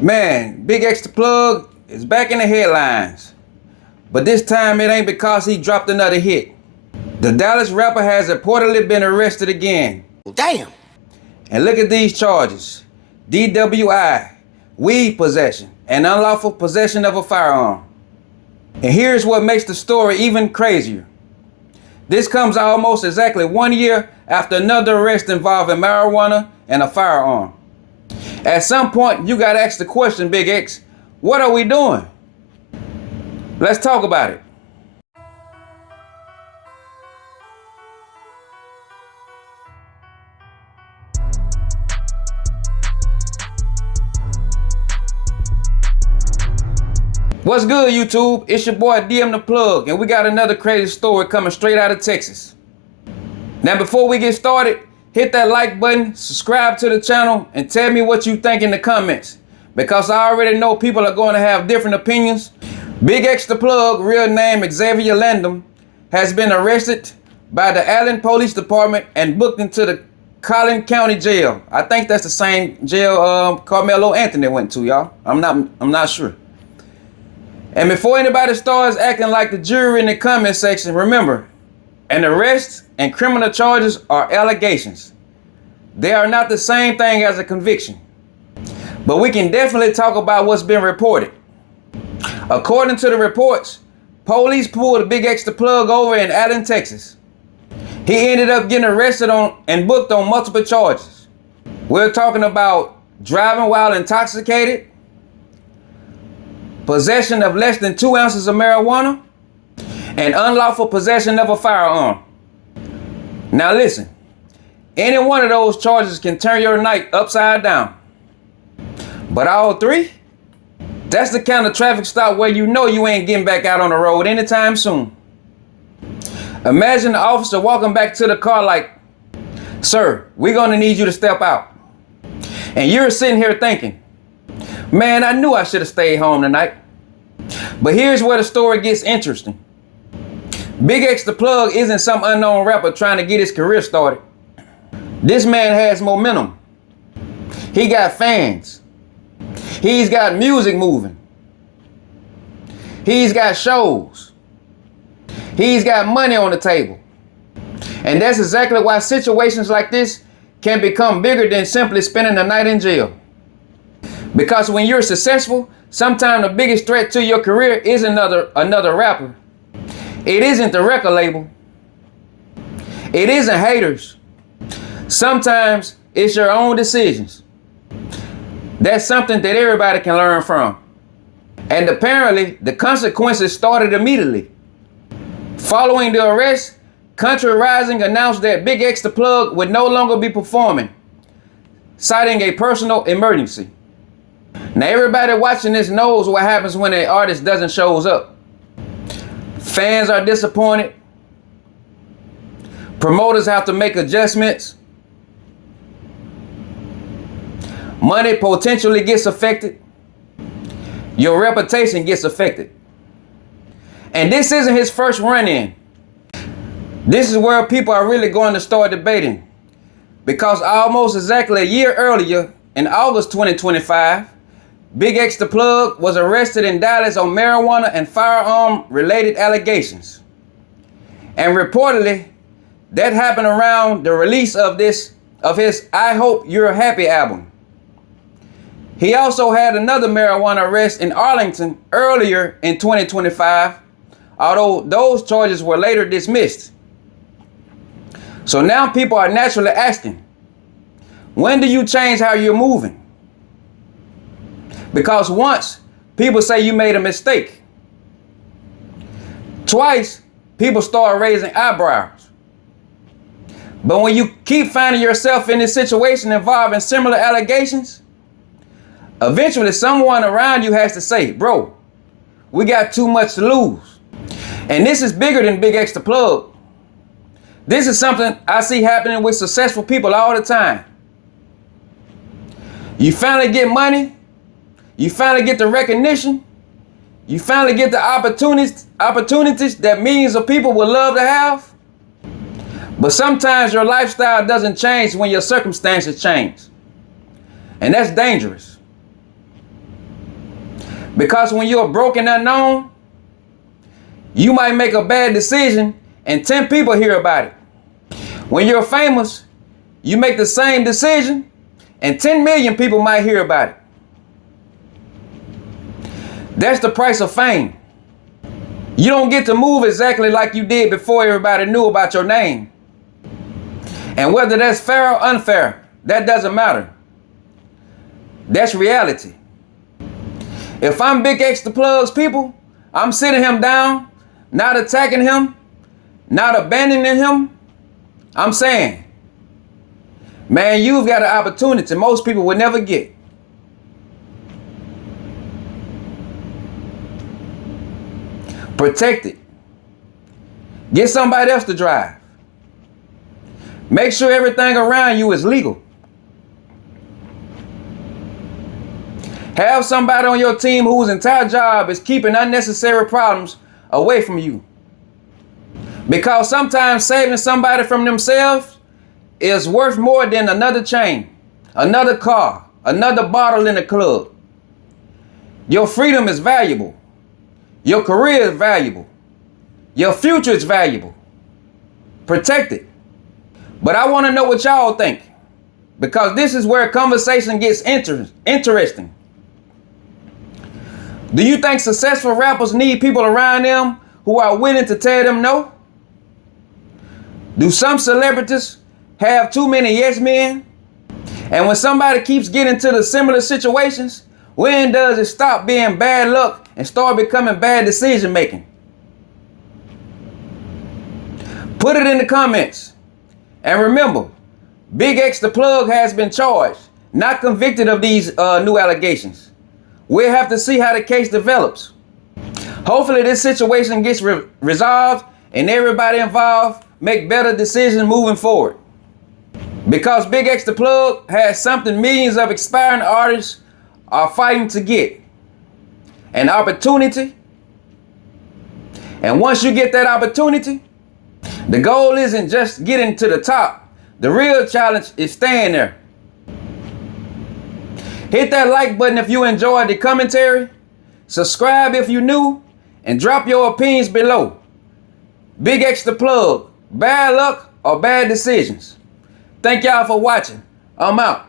Man, BigXthaPlug is back in the headlines. But this time it ain't because he dropped another hit. The Dallas rapper has reportedly been arrested again. Damn. And look at these charges. DWI, weed possession, and unlawful possession of a firearm. And here's what makes the story even crazier. This comes almost exactly 1 year after another arrest involving marijuana and a firearm. At some point, you gotta ask the question, Big X, what are we doing? Let's talk about it. What's good, YouTube? It's your boy DWI, and we got another crazy story coming straight out of Texas. Now, before we get started, hit that like button, subscribe to the channel, and tell me what you think in the comments, because I already know people are going to have different opinions. BigXthaPlug, real name Xavier Landum, has been arrested by the Allen Police Department and booked into the Collin County Jail. I think that's the same jail Carmelo Anthony went to, y'all. I'm not sure. And before anybody starts acting like the jury in the comment section, remember, an arrest and criminal charges are allegations. They are not the same thing as a conviction. But we can definitely talk about what's been reported. According to the reports, police pulled BigXthaPlug over in Allen, Texas. He ended up getting arrested and booked on multiple charges. We're talking about driving while intoxicated, possession of less than 2 ounces of marijuana, and unlawful possession of a firearm. Now listen, any one of those charges can turn your night upside down. But all three? That's the kind of traffic stop where you know you ain't getting back out on the road anytime soon. Imagine the officer walking back to the car like, "Sir, we're gonna need you to step out." And you're sitting here thinking, "Man, I knew I should have stayed home tonight." But here's where the story gets interesting. BigXthaPlug isn't some unknown rapper trying to get his career started. This man has momentum. He got fans. He's got music moving. He's got shows. He's got money on the table. And that's exactly why situations like this can become bigger than simply spending a night in jail. Because when you're successful, sometimes the biggest threat to your career is another rapper. It isn't the record label. It isn't haters. Sometimes it's your own decisions. That's something that everybody can learn from. And apparently, the consequences started immediately. Following the arrest, Country Rising announced that BigXthaPlug would no longer be performing, citing a personal emergency. Now, everybody watching this knows what happens when an artist doesn't shows up. Fans are disappointed. Promoters have to make adjustments. Money potentially gets affected. Your reputation gets affected. And this isn't his first run-in. This is where people are really going to start debating. Because almost exactly a year earlier, in August 2025, BigXthaPlug was arrested in Dallas on marijuana and firearm-related allegations. And reportedly, that happened around the release of his I Hope You're Happy album. He also had another marijuana arrest in Arlington earlier in 2025, although those charges were later dismissed. So now people are naturally asking, when do you change how you're moving? Because once, people say you made a mistake. Twice, people start raising eyebrows. But when you keep finding yourself in this situation involving similar allegations, eventually someone around you has to say, "Bro, we got too much to lose." And this is bigger than BigXthaPlug. This is something I see happening with successful people all the time. You finally get money. You finally get the recognition. You finally get the opportunities that millions of people would love to have. But sometimes your lifestyle doesn't change when your circumstances change. And that's dangerous. Because when you're broke and unknown, you might make a bad decision and 10 people hear about it. When you're famous, you make the same decision and 10 million people might hear about it. That's the price of fame. You don't get to move exactly like you did before everybody knew about your name. And whether that's fair or unfair, that doesn't matter. That's reality. If I'm BigXthaPlug's people, I'm sitting him down, not attacking him, not abandoning him. I'm saying, man, you've got an opportunity most people would never get. Protect it. Get somebody else to drive. Make sure everything around you is legal. Have somebody on your team whose entire job is keeping unnecessary problems away from you. Because sometimes saving somebody from themselves is worth more than another chain, another car, another bottle in the club. Your freedom is valuable. Your career is valuable. Your future is valuable. Protect it. But I want to know what y'all think, because this is where conversation gets interesting. Do you think successful rappers need people around them who are willing to tell them no? Do some celebrities have too many yes men? And when somebody keeps getting to the similar situations, when does it stop being bad luck and start becoming bad decision making? Put it in the comments. And remember, BigXthaPlug has been charged, not convicted of these new allegations. We'll have to see how the case develops. Hopefully this situation gets resolved and everybody involved make better decisions moving forward. Because BigXthaPlug has something millions of aspiring artists are fighting to get. An opportunity. And once you get that opportunity, the goal isn't just getting to the top. The real challenge is staying there. Hit that like button if you enjoyed the commentary. Subscribe if you're new. And drop your opinions below. BigXthaPlug, bad luck or bad decisions? Thank y'all for watching. I'm out.